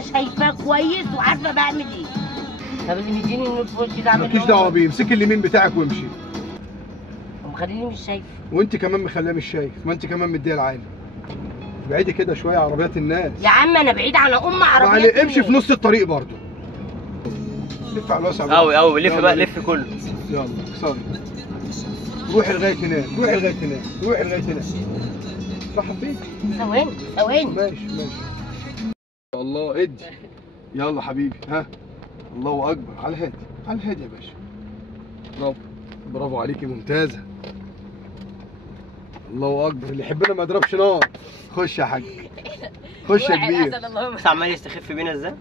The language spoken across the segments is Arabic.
انا شايفاه كويس وعارفه بعمل ايه. طب اللي بيديني النور في وشي ده اعمل ايه؟ مالكيش دعوه بيه، امسكي اليمين بتاعك وامشي. مخليني مش شايفه. وانت كمان مخليه مش شايف، ما انت كمان مديه العالي. بعيدي كده شويه عربيات الناس. يا عم انا بعيد عن عربيات الناس. امشي في نص الطريق برضه. لف على الواسع قوي لف بقى، لف كله. يلا اكسري. روحي لغايه هناك، روحي لغايه هناك، روحي لغايه هناك. راح فين؟ ثواني. ماشي. الله ادي. يلا حبيبي، ها. الله اكبر، على الهادي، على الهادي يا باشا. برافو عليكي، ممتازه. الله اكبر، اللي يحبنا ما يضربش نار. خش يا حاج، خش يا كبير. بس عمال يستخف بينا ازاي؟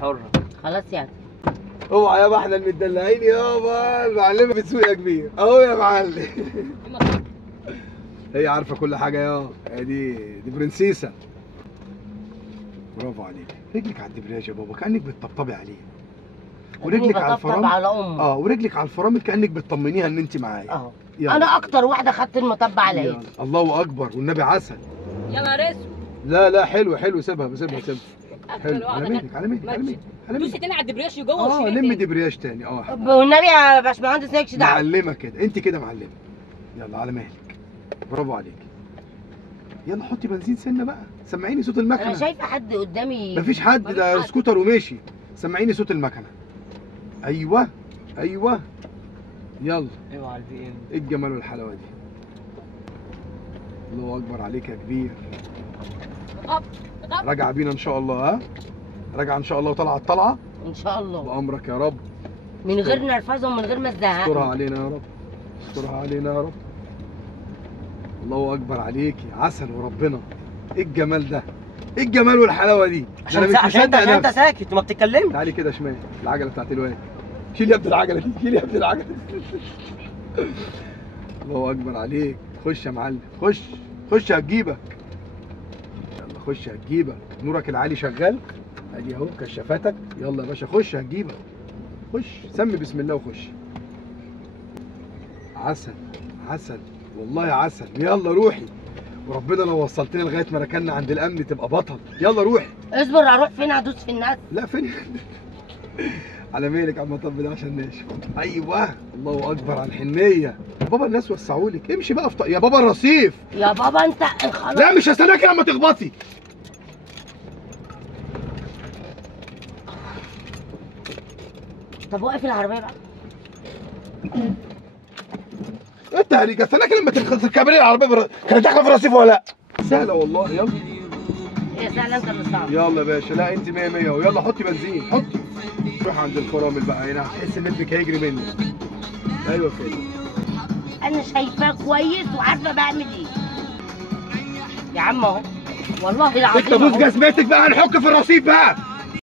حرة. خلاص يعني. اوعى يابا، احنا المدلعين يابا. المعلمه بتسوق يا كبير اهو يا معلم. هي عارفه كل حاجه يا دي برنسيسه. برافو عليك. رجلك على الدبرياج يا بابا كانك بتطبطبي عليه، ورجلك على الفرامل. على امه. ورجلك على الفرامل كانك بتطمنيها ان انت معايا. انا اكتر واحده خدت المطب على ايدي. الله اكبر، والنبي عسل. يا نهار اسود. لا حلو، سيبها. حلو، على مهلك. دوسي تاني على الدبرياج جوه. لم دبرياج تاني. والنبي يا باشمهندس مالكش دعوه. معلمه كده، انت كده معلمه. يلا على مهلك. برافو عليك. يلا حطي بنزين سنه بقى، سمعيني صوت المكنه. انا شايفه حد قدامي. مفيش حد، ده سكوتر وماشي. سمعيني صوت المكنه. ايوه. يلا. ايوه على البي ام. ايه الجمال والحلاوه دي. الله اكبر عليك يا كبير. راجعه بينا ان شاء الله. ها، راجعه ان شاء الله وطالعه الطلعه ان شاء الله بامرك يا رب. من غير نرفزه ومن غير ما تزهقنا. استرها علينا يا رب، استرها علينا يا رب. الله اكبر عليكي، عسل وربنا. ايه الجمال ده، ايه الجمال والحلاوه دي. عشان انت ساكت وما بتتكلمش. تعالي كده شمال، العجله بتاعت الواد. شيل يا ابني العجله دي، شيل يا ابني العجله دي. الله اكبر عليك. خش يا معلم، خش هتجيبك. يلا خش هتجيبك. نورك العالي شغال. ادي اهو كشافاتك. يلا يا باشا خش هتجيبك. خش سمي بسم الله وخش. عسل والله عسل. يلا روحي، وربنا لو وصلتني لغايه ما ركننا عند الامن تبقى بطل. يلا روحي. اصبر، اروح فين؟ هدوس في الناس. لا فين. على ميلك عم طب ده عشان ناشف. ايوه. الله اكبر على الحنيه يا بابا. الناس وسعوا لك. امشي بقى يا بابا الرصيف. يا بابا انت خلاص. لا مش هستناكي لما تخبطي. طب وقف العربيه بقى. انت هريجه، استناكي لما تركبي العربيه. كانت داخله في الرصيف ولا لا؟ سهله والله. يلا. هي سهله، انت اللي صعب. يلا يا باشا. لا انت 100 100 اهو. يلا حطي بنزين، حطي. روح عند الفرامل بقى هنا، هتحس ان ابنك هيجري منك. ايوه كده. انا شايفاه كويس وعارفه بعمل ايه. يا عم اهو والله العظيم. انت بوس جزمتك بقى، هنحك في الرصيف بقى.